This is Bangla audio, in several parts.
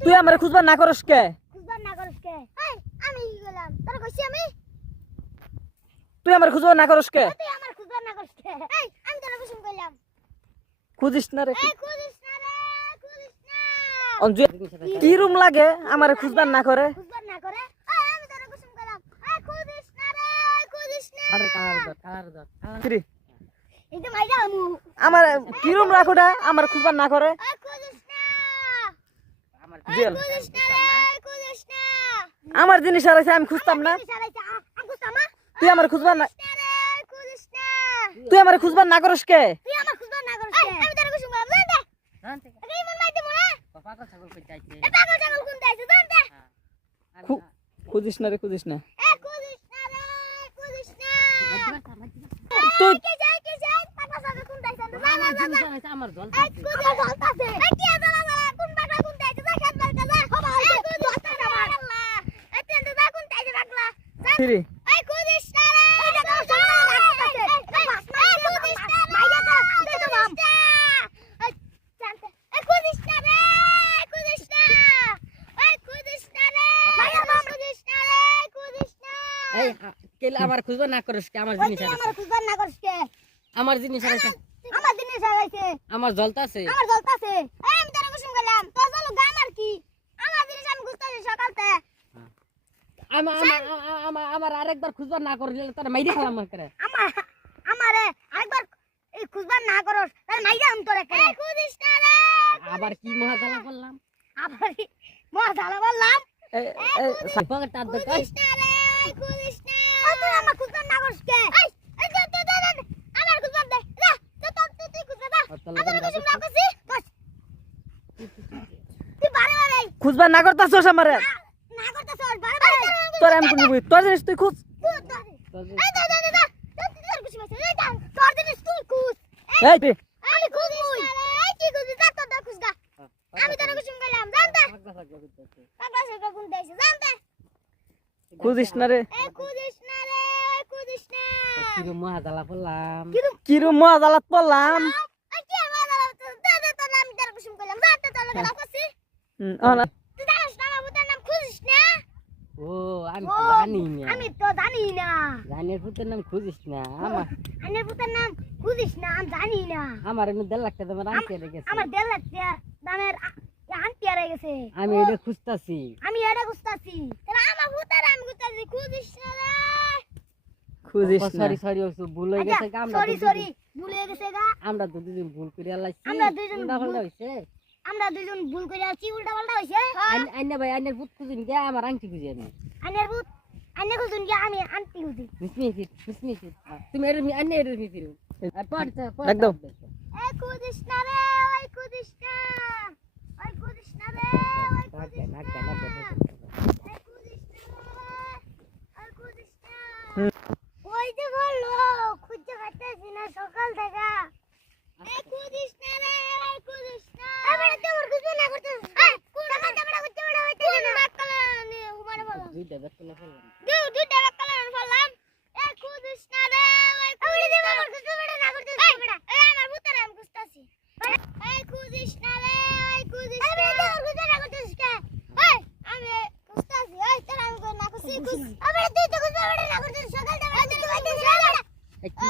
তুই আমার খুঁজবার না করস কে? আমি কি গেলাম তোর কইছি আমি? তুই আমার খুঁজবার না করস কে তুই আমার খুঁজবার না করছিস এই আমি তোর কুসুম কইলাম খুঁজিস না রে কি রুম লাগে? আমার খুঁজবার না করে। আমার কি রুম রাখোটা আমার খুঁজবার না করে। আমার জিনিস আর আছে আমি খুঁজতাম না। তুই আমার খুঁজবার না তুই আমার খুঁজবার না করস কে তুই আমার খুঁজবার না করিস আমি তোর কুসুম কইলাম জান দে জান থেকে, এই মন মাইতে মনে ও পাগল ছাগল কই যাইছে। এই পাগল ছাগল কোন দাইছে জান দে খুঁজিস না রে খুঁজিস না। এই খুঁজিস না রে খুঁজিস না। তুই কে যাই কে যাই পাগল ছাগল কোন দাইছে জান আমার দে জিনিস আছে, আমার জল এই কুদে জ্বলতাছে কি জ্বলা জ্বলা কোন বাগলা কোন তাইছে যা খেত বারকা যা হবা এই কুদে জ্বলতাছে আল্লাহ এই তেন্তে যা। কোন তাইছে বাগলা যা কিরে এই কুদিস না রে এই দেখো সামনে রাখতাছে এই এই কুদিস না মাইয়া তো দে তো বাম এই জানতে এই কুদিস না রে এই কুদিস না এই কুদিস না রে মাইয়া বাম কুদিস না রে কুদিস না এই, আ- কেলে আমার খুঁজবা না করিস কি? আমার জিনিস আমার খুঁজবার না করিস কে? আমার জিনিস আছে আমার জিনিস হারাইছে। আমার জলতা আছে। আমার জ্বলতাছে এই আমি তোর কুসুম গেলাম তোর জ্বলো গা আমার কি? আমার জিনিস আমি খুঁজতেছি সকালতে। আমার আমার আমার আরেকবার খুঁজবা না করলে তার মাইরে খেলাম আমার করে। আমার আমারে আরেকবার এই খুঁজবার না করস। তাহলে মাইরা আমি তোরে করে খুঁজিস না রে আবার কি মহা মহাজালা করলাম আবার মা ঝালা বললাম? এ- এ- পকেটটা দোকান খুঁজিস না রে খুঁজিস তুই আমার না করস কে? এই এই দে দে দে দে আমার খুঁজবার দে যা তো তো তুই তুই খুঁজবার দা আমার খুঁজব না করছি বস তুই বারে বারে। খুঁজবার না করতাছস আমারে। না করতেছস বারে বারে। তোর আমি কোন তোর জিনিস তুই খুঁজ এই দে দে দে দে তোর খুশি মাসে এই দাও তোর জিনিস তুই খুঁজ এই তুই আমি খুঁজবই এই কি খুঁজবি যা তোর দা খুঁজগা আমি তোর খুশি গেলাম জানতে পাগলা সরকার কোন দেশে জানতে খুঁজিস না রে। মহাজালা পড়লাম। আমি ও খুঁজিস না। ও আমি তো জানি না। আমি তো জানি না। জানের পুতের নাম খুঁজিস না আমার আনের পুতার নাম খুঁজিস না আমি জানি না। আমার দেড় লাখ টাকা আনতে রেখেছে আমার দেড় লাখ টাকা দামের আ- আন্টি হারা গেছে। আমি এটা খুঁজতাছি। আমি এটা খুঁজতাছি। তাহলে আমার পুতার আমি খুঁজতাছি খুঁজিস না রে খুঁজিস না। সরি সরি ভুল হয়ে গেছে গা, আমরা সরি সরি দুজন- ভুলে গেছে গা। আমরা তো দুদিন ভুল করে লাইছি আমরা পাল্টা ভুল- হইছে। আমরা দুজন ভুল করে আছি উল্টা পাল্টা হইছে। আইন- আইনা ভাই আইনের ভূত খুঁজিন গে আমার আংটি খুঁজি আমি আনের ভূত আনে খুঁজুন গিয়ে আমি আন্টি খুঁজি। মিসমিসি মিসমিসি তুমি এর আইনে এর মিসিরু পড়তে একদম। এই খুঁজিস না রে ওই খুঁজিস না। ওই খুঁজিস না রে ওই খুঁজিস না এই খুঁজিস না রে ওই খুঁজিস না হুম। ওই যে বলল খুঁজতে পারতেছি না সকাল থেকে। এই খুঁজিস না রে ওই খুঁজিস না। এবারে তো আমার খুঁজবে না করতেছিস সকাল থেকে বড় খুঁজতে বড় হইতে না। কোন কালার নি উমারে বলো। দুইটা বেশ করে ফেললাম। দু দুটা কালার ফলাম এই খুঁজিস না রে ওই খুঁজিস না আমার খুঁজতে বড় না করতেছিস বড় এই আমার ভূতের আমি খুঁজতাছি। এই খুঁজিস না রে ওই খুঁজিস না আমি তো খুঁজতে না করতেছিস কে এই আমি খুঁজতাছি এই তোর আমি কই না খুঁজছি খুঁজ আবার তুই তো খুঁজতে বড় না করতেছিস সকাল থেকে তুই তো বাইতে যা এই কি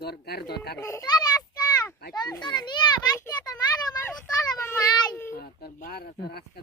দরকার দরকার। তোর নিয়ে বাইকে তোর মারো মারো তোর মাই। হ্যাঁ, তোর বার তোর আজকাল